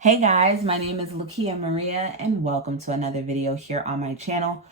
Hey guys, my name is Lakia Maria and welcome to another video here on my channel.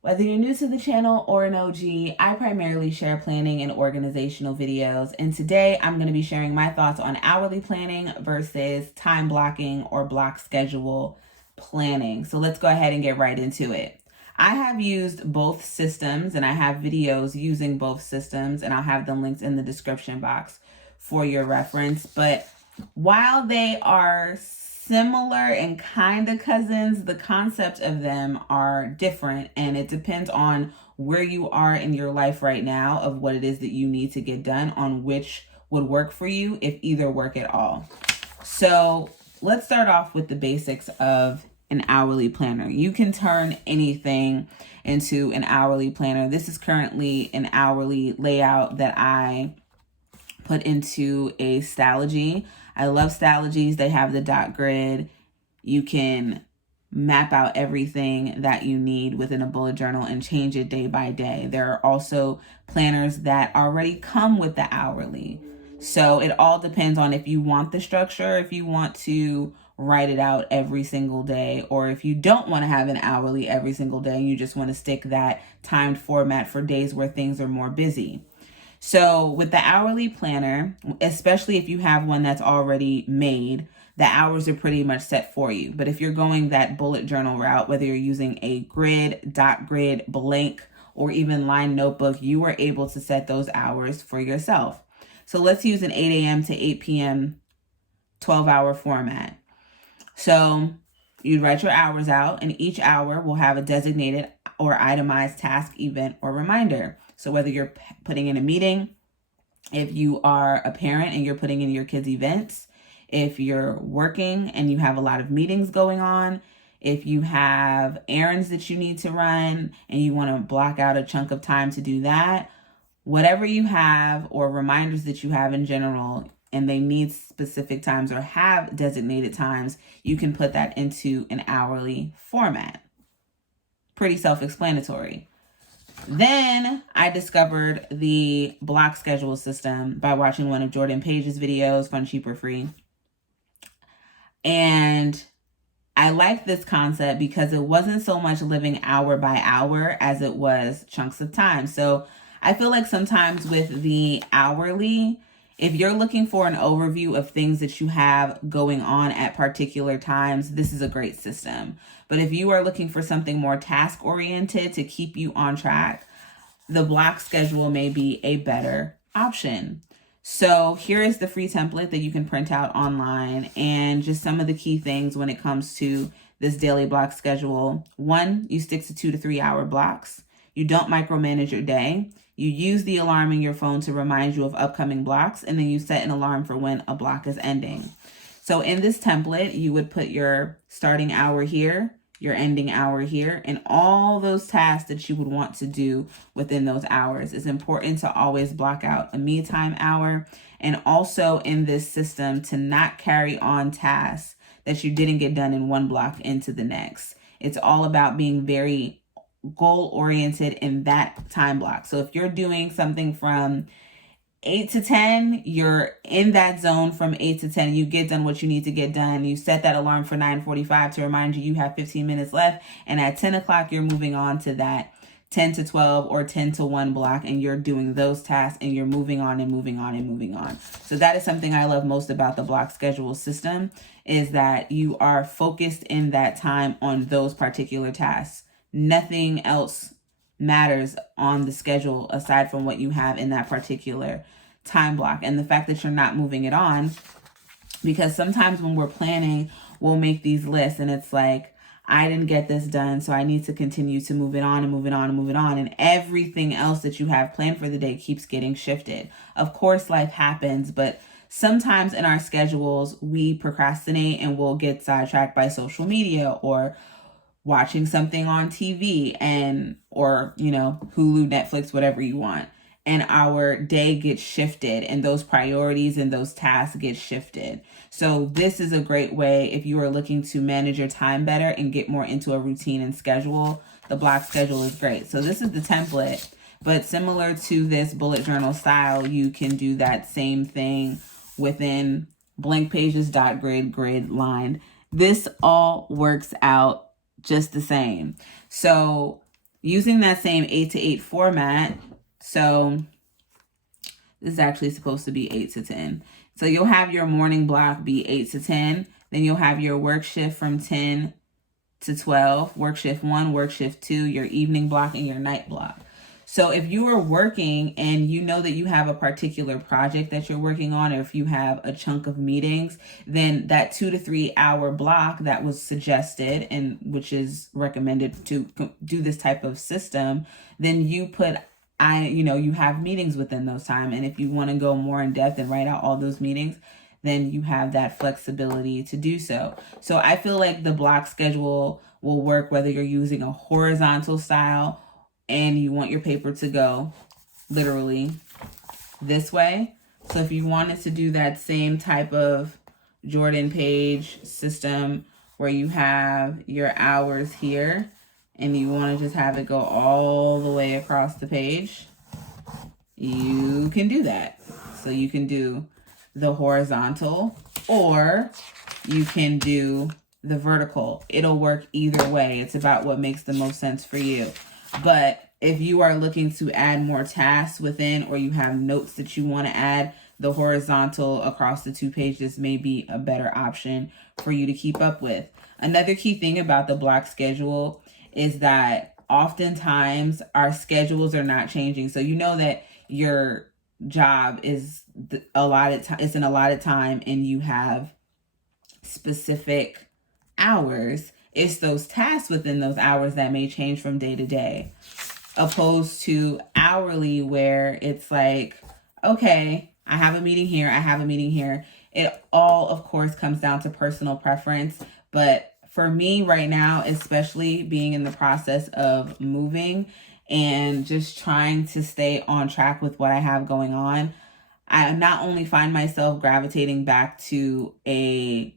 Whether you're new to the channel or an OG, I primarily share planning and organizational videos, and today I'm going to be sharing my thoughts on hourly planning versus time blocking or block schedule planning. So let's go ahead and get right into it. I have used both systems and I have videos using both systems, and I'll have them linked in the description box for your reference. But while they are similar and kind of cousins, the concept of them are different, and it depends on where you are in your life right now of what it is that you need to get done on which would work for you, if either work at all. So let's start off with the basics of an hourly planner. You can turn anything into an hourly planner. This is currently an hourly layout that I put into a Stalogy. I love Stalogies. They have the dot grid. You can map out everything that you need within a bullet journal and change it day by day. There are also planners that already come with the hourly. So it all depends on if you want the structure, if you want to write it out every single day, or if you don't want to have an hourly every single day and you just want to stick that timed format for days where things are more busy. So with the hourly planner, especially if you have one that's already made, the hours are pretty much set for you. But if you're going that bullet journal route, whether you're using a grid, dot grid, blank, or even line notebook, you are able to set those hours for yourself. So let's use an 8 a.m. to 8 p.m. 12-hour format. So you'd write your hours out, and each hour will have a designated or itemized task, event, or reminder. So whether you're putting in a meeting, if you are a parent and you're putting in your kids' events, if you're working and you have a lot of meetings going on, if you have errands that you need to run and you want to block out a chunk of time to do that, whatever you have or reminders that you have in general, and they need specific times or have designated times, you can put that into an hourly format. Pretty self-explanatory. Then I discovered the block schedule system by watching one of Jordan Page's videos, Fun, Cheap, or Free. And I liked this concept because it wasn't so much living hour by hour as it was chunks of time. So I feel like sometimes with the hourly, if you're looking for an overview of things that you have going on at particular times, this is a great system. But if you are looking for something more task oriented to keep you on track, the block schedule may be a better option. So here is the free template that you can print out online, and just some of the key things when it comes to this daily block schedule. 1, you stick to 2 to 3 hour blocks. You don't micromanage your day. You use the alarm in your phone to remind you of upcoming blocks, and then you set an alarm for when a block is ending. So in this template, you would put your starting hour here, your ending hour here, and all those tasks that you would want to do within those hours. It's important to always block out a me time hour, and also in this system to not carry on tasks that you didn't get done in one block into the next. It's all about being very goal oriented in that time block. So if you're doing something from 8 to 10, you're in that zone from 8 to 10. You get done what you need to get done. You set that alarm for 9:45 to remind you have 15 minutes left. And at 10 o'clock, you're moving on to that 10 to 12 or 10 to 1 block, and you're doing those tasks and you're moving on and moving on and moving on. So that is something I love most about the block schedule system, is that you are focused in that time on those particular tasks. Nothing else matters on the schedule aside from what you have in that particular time block. And the fact that you're not moving it on, because sometimes when we're planning, we'll make these lists and it's like, I didn't get this done, so I need to continue to move it on and move it on and move it on. And everything else that you have planned for the day keeps getting shifted. Of course, life happens, but sometimes in our schedules, we procrastinate and we'll get sidetracked by social media or watching something on TV or Hulu, Netflix, whatever you want. And our day gets shifted, and those priorities and those tasks get shifted. So this is a great way if you are looking to manage your time better and get more into a routine and schedule. The block schedule is great. So this is the template, but similar to this bullet journal style, you can do that same thing within blank pages, dot grid, grid, line. This all works out just the same. So using that same 8 to 8 format, so this is actually supposed to be 8 to 10. So you'll have your morning block be 8 to 10. Then you'll have your work shift from 10 to 12, work shift 1, work shift 2, your evening block, and your night block. So if you are working and you know that you have a particular project that you're working on, or if you have a chunk of meetings, then that 2 to 3 hour block that was suggested and which is recommended to do this type of system, then you put you have meetings within those time. And if you want to go more in depth and write out all those meetings, then you have that flexibility to do so. So I feel like the block schedule will work whether you're using a horizontal style and you want your paper to go literally this way. So if you wanted to do that same type of Jordan page system where you have your hours here and you want to just have it go all the way across the page, you can do that. So you can do the horizontal or you can do the vertical. It'll work either way. It's about what makes the most sense for you. But if you are looking to add more tasks within, or you have notes that you want to add, the horizontal across the 2 pages may be a better option for you to keep up with. Another key thing about the block schedule is that oftentimes our schedules are not changing. So you know that your job is it's an allotted time and you have specific hours. It's those tasks within those hours that may change from day to day, opposed to hourly where it's like, okay, I have a meeting here, I have a meeting here. It all, of course, comes down to personal preference. But for me right now, especially being in the process of moving and just trying to stay on track with what I have going on, I not only find myself gravitating back to a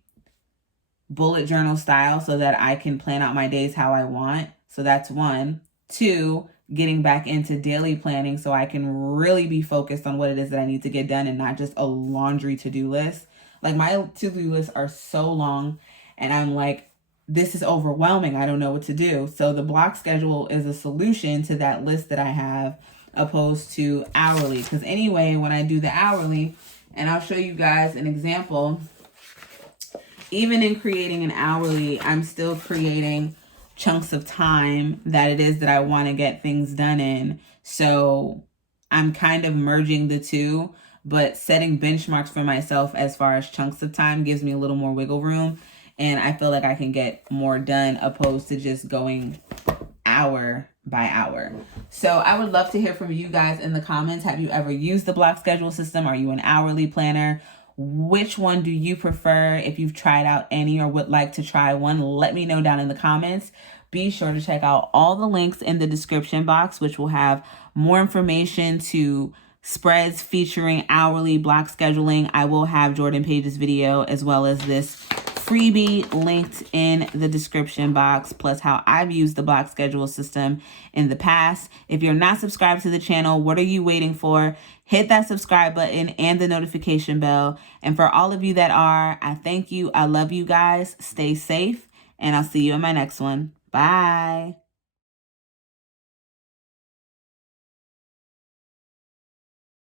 bullet journal style so that I can plan out my days how I want. So that's 1. 2, getting back into daily planning so I can really be focused on what it is that I need to get done and not just a laundry to-do list. Like my to-do lists are so long and I'm like, this is overwhelming. I don't know what to do. So the block schedule is a solution to that list that I have, opposed to hourly. Because anyway, when I do the hourly, and I'll show you guys an example, even in creating an hourly, I'm still creating chunks of time that it is that I want to get things done in. So I'm kind of merging the two, but setting benchmarks for myself as far as chunks of time gives me a little more wiggle room. And I feel like I can get more done opposed to just going hour by hour. So I would love to hear from you guys in the comments. Have you ever used the block schedule system? Are you an hourly planner? Which one do you prefer? If you've tried out any or would like to try one, let me know down in the comments. Be sure to check out all the links in the description box, which will have more information to spreads featuring hourly block scheduling. I will have Jordan Page's video as well as this freebie linked in the description box, plus how I've used the block schedule system in the past. If you're not subscribed to the channel, what are you waiting for? Hit that subscribe button and the notification bell. And for all of you that are, I thank you. I love you guys. Stay safe, and I'll see you in my next one. Bye.